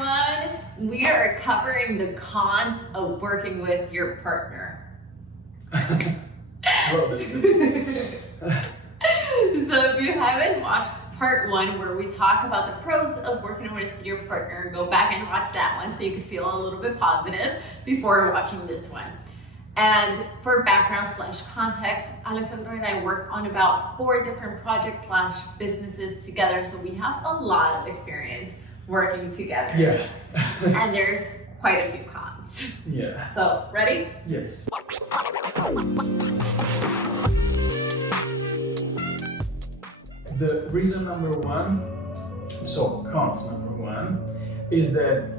everyone. We are covering the cons of working with your partner. Well, So if you haven't watched part 1 where we talk about the pros of working with your partner, go back and watch that one so you can feel a little bit positive before watching this one. And for background / context, Alessandro and I work on about 4 different projects / businesses together, so we have a lot of experience working together. yeah. And there's quite a few cons. Yeah. So, ready? Yes. The reason number 1, so cons number 1, is that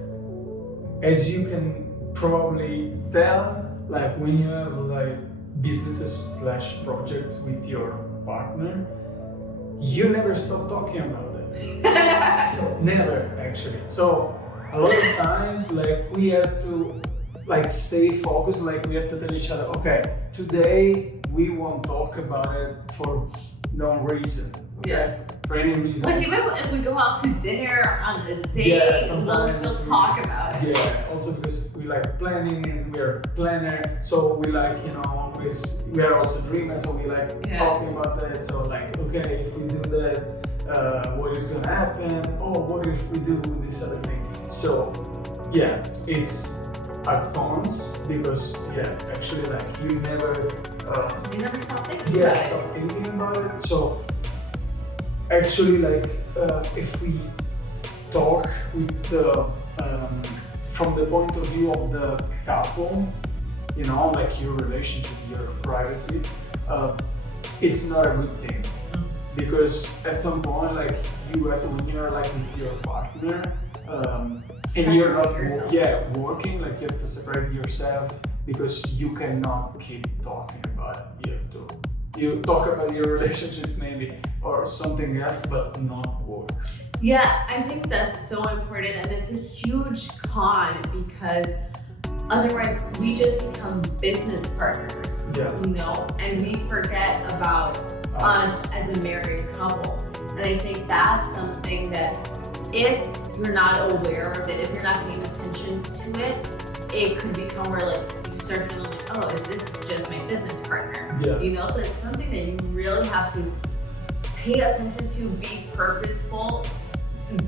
as you can probably tell, like when you have like businesses / projects with your partner, you never stop talking about it. So never actually. So a lot of times like we have to like stay focused, like we have to tell each other, okay, today we won't talk about it for no reason. Okay? Yeah. For any reason. Like even if we go out to dinner on a date, Yeah, we'll sometimes still talk about it. Yeah, also because we like planning and we're a planner, so we like, you know, always, we are also dreamers, so we like talking about that. So like, okay, if we do that, what is gonna happen? Oh, what if we do this other thing? So yeah, it's a cons because actually like you never stop thinking about it. stop thinking about it. So actually like if we talk with the from the point of view of the couple, you know, like your relationship, your privacy, it's not a good thing, because at some point like you have to, when you're like with your partner and you're not working, like you have to separate yourself, because you cannot keep talking about it. You talk about your relationship maybe or something else, but not work. Yeah, I think that's so important, and it's a huge con because otherwise we just become business partners, you know, and we forget about us as a married couple. And I think that's something that if you're not aware of it, if you're not paying attention to it, it could become where like you start feeling like, oh, is this just my business partner? Yeah. You know, so it's something that you really have to pay attention to, be purposeful,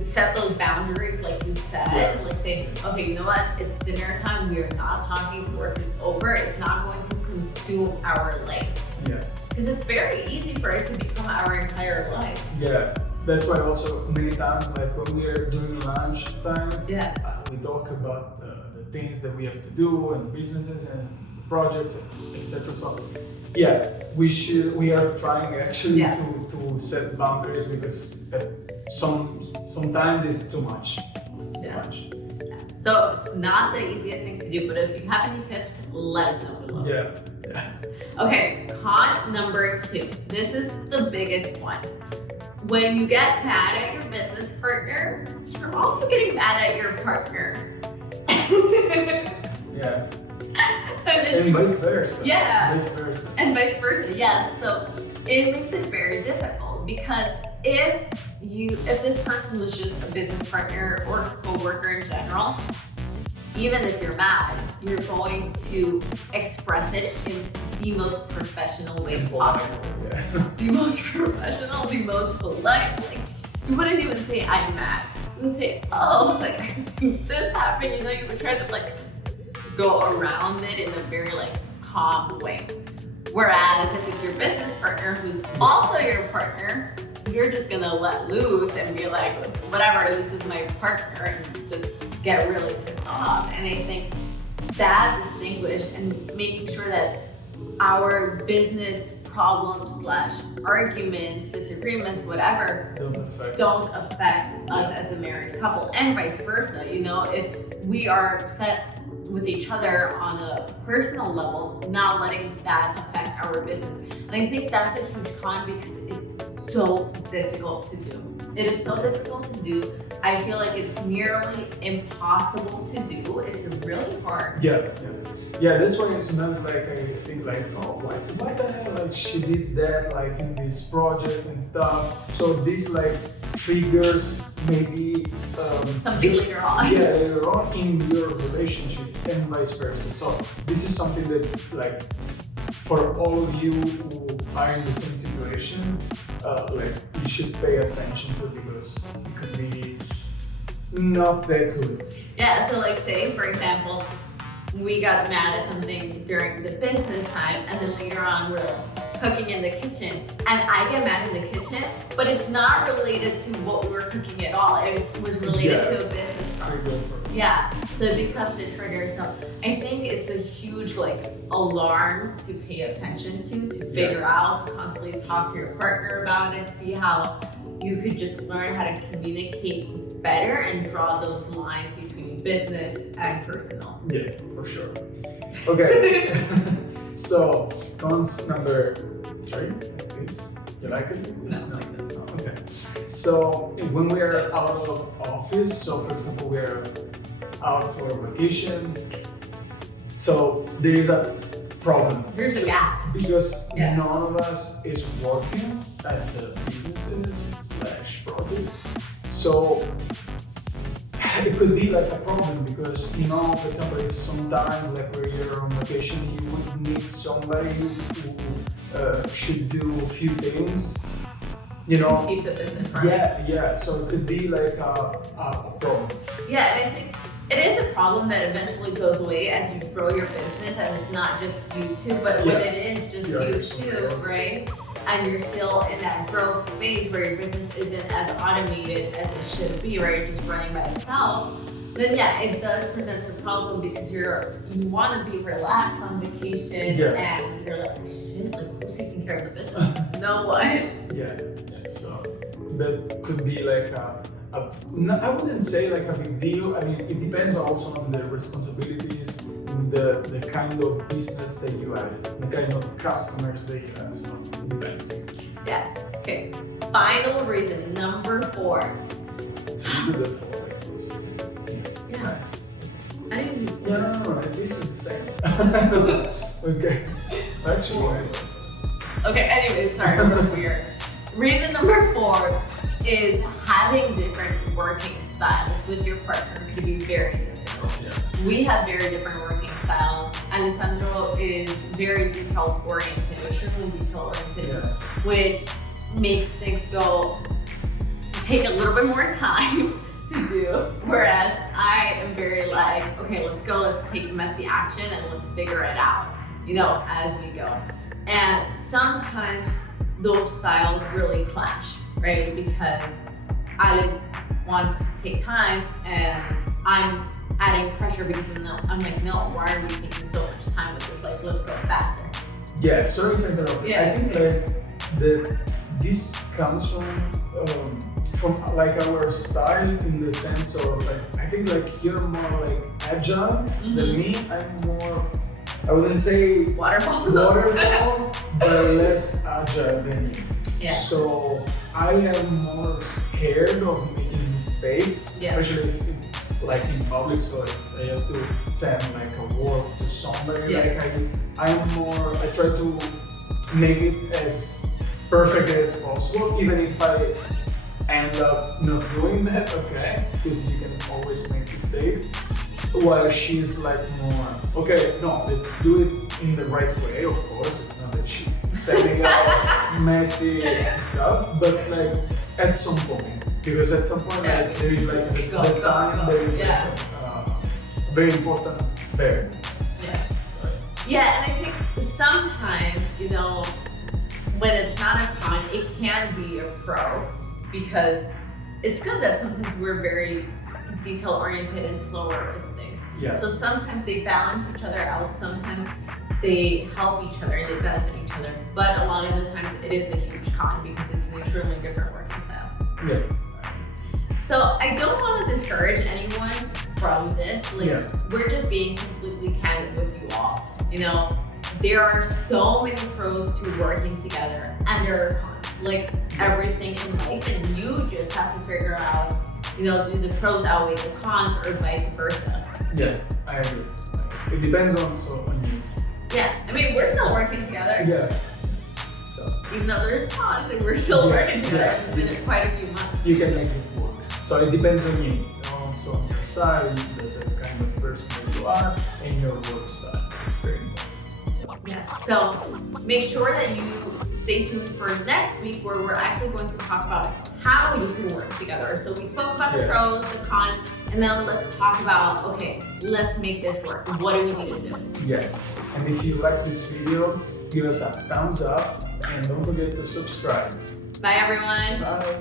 set those boundaries like you said, like say, okay, you know what, it's dinner time, we are not talking, work is over, it's not going to consume our life. Yeah. Because it's very easy for it to become our entire lives. Yeah, that's why also many times like when we are doing lunch time, we talk about the things that we have to do and businesses and projects, etc. So yeah, we are trying actually to set boundaries, because sometimes it's too much. So it's not the easiest thing to do, but if you have any tips, let us know below. Yeah. Okay, con number 2. This is the biggest one. When you get mad at your business partner, you're also getting mad at your partner. Yeah. And vice versa. Yeah. Vice versa. And vice versa, yes. So it makes it very difficult, because if this person was just a business partner or a co-worker in general, even if you're mad, you're going to express it in the most professional way possible. Yeah. The most professional, the most polite. Like, you wouldn't even say I'm mad. You would say, oh, like this happened, you know, you would try to like go around it in a very like calm way. Whereas if it's your business partner who's also your partner, you're just gonna let loose and be like, whatever, this is my partner, and just get really pissed off. And I think that distinguish and making sure that our business problems / arguments, disagreements, whatever, don't affect us as a married couple, and vice versa. You know, if we are upset with each other on a personal level, not letting that affect our business. And I think that's a huge con, because it's so difficult to do. It is so difficult to do I feel like it's nearly impossible to do. It's really hard. Yeah, that's why sometimes like I think like, oh, like why the hell like she did that like in this project and stuff. So this like triggers maybe something later on. Yeah, later on in your relationship and vice versa. So this is something that like for all of you who are in the same situation, like you should pay attention to because it could be not that good. Yeah, so like say for example, we got mad at something during the business time and then later on we're like cooking in the kitchen and I get mad in the kitchen, but it's not related to what we were cooking at all. It was related to a business problem. Yeah, so it becomes a trigger. So I think it's a huge like alarm to pay attention to figure out, to constantly talk to your partner about it, see how you could just learn how to communicate better and draw those lines between business and personal. Yeah, for sure. Okay, so cons number 3, please. You like it? No. Okay. So when we are out of office, so for example, we are out for vacation, so there is a problem. There's a gap. Because none of us is working at the businesses / projects. So it could be like a problem because, you know, for example, if sometimes like where you're on vacation, you would need somebody who should do a few things, you know. To keep the business running. Yeah. So it could be like a problem. Yeah, and I think it is a problem that eventually goes away as you grow your business, and it's not just you two, but when it is just you two, right? And you're still in that growth phase where your business isn't as automated as it should be, right? You're just running by itself. Then it does present the problem because you want to be relaxed on vacation and you're like, shit, like who's taking care of the business? No one. Yeah. So that could be like I wouldn't say like a big deal. I mean, it depends also on the responsibilities, the kind of business that you have, the kind of customers that you have. So it depends. Yeah. Okay. Final reason, number 4. To do the 4. Yeah. Nice. I didn't do No, this is the same. Okay. Actually, okay, anyway, sorry, we're weird. Reason number 4 is having different working styles with your partner could be very difficult. Yeah. We have very different working styles. Alessandro is very detail oriented, extremely detail oriented, which makes things take a little bit more time to do. Whereas I am very like, okay, let's go, let's take messy action and let's figure it out, you know, as we go. And sometimes those styles really clash, right? Because Ale wants to take time and I'm adding pressure because I'm like, no, why are we taking so much time with this? Like, let's go faster. Yeah, sorry for interrupting. I think like this comes from like our style in the sense of like, I think like you're more like agile than me. I'm more, I wouldn't say waterfall, but less agile than you. Yeah. So I am more scared of making mistakes, especially if it's like in public. So if I have to send like a work to somebody, like I try to make it as perfect as possible, even if I end up not doing that, okay? Because you can always make mistakes. While she's like more, okay, no, let's do it in the right way, of course. It's not that she's sending out messy stuff, but like at some point, because at some point like, there is like the time, there is like, very important there. Yeah, and I think sometimes, you know, when it's not a con, it can be a pro, because it's good that sometimes we're very detail oriented and slower with things. Yeah. So sometimes they balance each other out, sometimes they help each other and they benefit each other. But a lot of the times it is a huge con because it's an extremely different working style. Yeah. So I don't want to discourage anyone from this. Like we're just being completely candid with you all. You know, there are so many pros to working together and there are cons, like everything in life, and you just have to figure out do the pros outweigh the cons or vice versa? Yeah, I agree. It depends on you. Yeah, I mean, we're still working together. Yeah. Even though there's cons, and we're still working together. Yeah. It's been quite a few months. You can make it work. So it depends on you. So on your side, the kind of person that you are, and your work style. It's very important. Yes, so make sure that you stay tuned for next week where we're actually going to talk about how you can work together. So we spoke about the pros, the cons, and now let's talk about, okay, let's make this work. What do we need to do? Yes, and if you like this video, give us a thumbs up and don't forget to subscribe. Bye everyone. Bye.